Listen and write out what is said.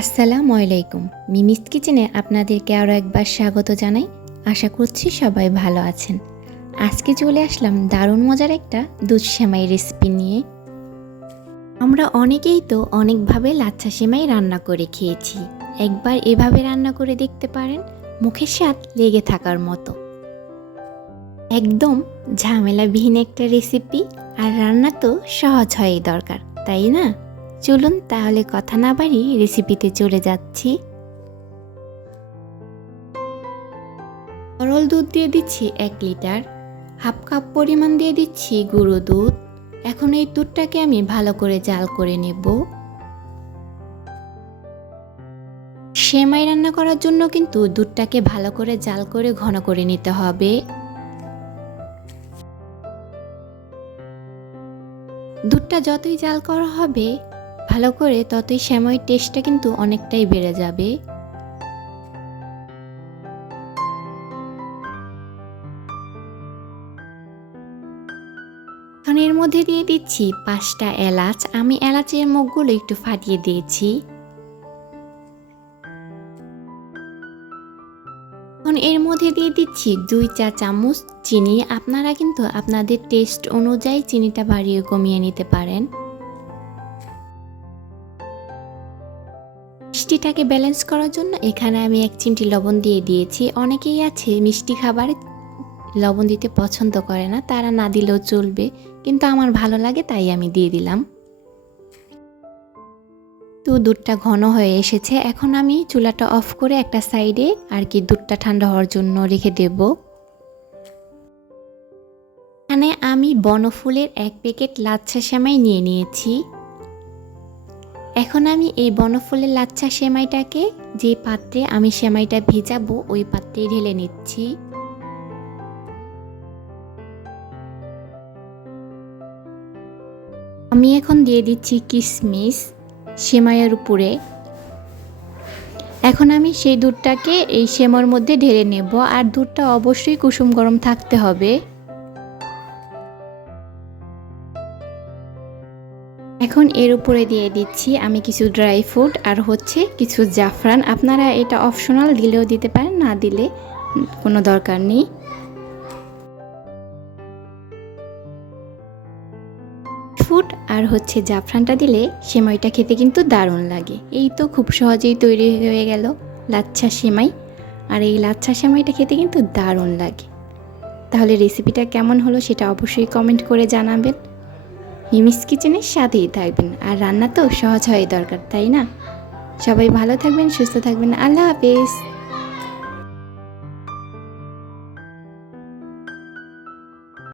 আসসালামু আলাইকুম। মিমিস কিচেনে আপনাদেরকে আরও একবার স্বাগত জানাই। আশা করছি সবাই ভালো আছেন। আজকে চলে আসলাম দারুণ মজার একটা দুধ সেমাই রেসিপি নিয়ে। আমরা অনেকেই তো অনেকভাবে লাচ্ছা সেমাই রান্না করে খেয়েছি। একবার এভাবে রান্না করে দেখতে পারেন, মুখের স্বাদ লেগে থাকার মতো। একদম ঝামেলাবিহীন একটা রেসিপি, আর রান্না তো সহজ হয়ই দরকার, তাই না? চলুন তাহলে কথা না বাড়িয়ে রেসিপিতে চলে যাচ্ছি। তরল দুধ দিয়ে দিচ্ছি 1 লিটার, হাফ কাপ পরিমাণ দিয়ে দিচ্ছি গুঁড়ো দুধ। এখন এই দুধটাকে আমি ভালো করে জাল করে নেব। সেমাই রান্না করার জন্য কিন্তু দুধটাকে ভালো করে জাল করে ঘন করে নিতে হবে। দুধটা যতই জাল করা হবে ভালো করে, ততই সেমাইয়ের টেস্টটা কিন্তু অনেকটাই বেড়ে যাবে। এখন এর মধ্যে দিয়ে দিচ্ছি 5টা এলাচ। আমি এলাচের মুখগুলো একটু ফাটিয়ে দিয়েছি। এখন এর মধ্যে দিয়ে দিচ্ছি 2 চা চামচ চিনি। আপনারা কিন্তু আপনাদের টেস্ট অনুযায়ী চিনিটা বাড়িয়ে কমিয়ে নিতে পারেন। মিষ্টিটাকে ব্যালেন্স করার জন্য এখানে আমি 1 চিমটি লবণ দিয়ে দিয়েছি। অনেকেই আছে মিষ্টি খাবারে লবণ দিতে পছন্দ করে না, তারা না দিলেও চলবে, কিন্তু আমার ভালো লাগে তাই আমি দিয়ে দিলাম। তো দুধটা ঘন হয়ে এসেছে। এখন আমি চুলাটা অফ করে একটা সাইডে দুধটা ঠান্ডা হওয়ার জন্য রেখে দেব। এখানে আমি বনফুলের 1 প্যাকেট লাচ্ছা সেমাই নিয়ে নিয়েছি। এখন আমি এই বনফুলের লাচ্ছা সেমাইটাকে যে পাত্রে আমি সেমাইটা ভেজাবো ওই পাত্রে ঢেলে নিচ্ছি। আমি এখন দিয়ে দিচ্ছি কিশমিশ সেমাইয়ের উপরে। এখন আমি সেই দুধটাকে এই সেমাইয়ের মধ্যে ঢেলে নেব, আর দুধটা অবশ্যই কুসুম গরম থাকতে হবে। এখন এর উপরে দিয়ে দিচ্ছি আমি কিছু ড্রাই ফ্রুট আর কিছু জাফরান। আপনারা এটা অপশনাল, দিলেও দিতে পারেন, না দিলে কোনো দরকার নেই। ফ্রুট আর জাফরানটা দিলে সেমাইটা খেতে কিন্তু দারুণ লাগে। এই তো খুব সহজেই তৈরি হয়ে গেল লাচ্ছা সেমাই। আর এই লাচ্ছা সেমাইটা খেতে কিন্তু দারুণ লাগে। তাহলে রেসিপিটা কেমন হলো সেটা অবশ্যই কমেন্ট করে জানাবেন। মিমিস কিচেনের সাথেই থাকবেন, আর রান্না তো সহজ হওয়াই দরকার, তাই না? সবাই ভালো থাকবেন, সুস্থ থাকবেন। আল্লাহ হাফেজ।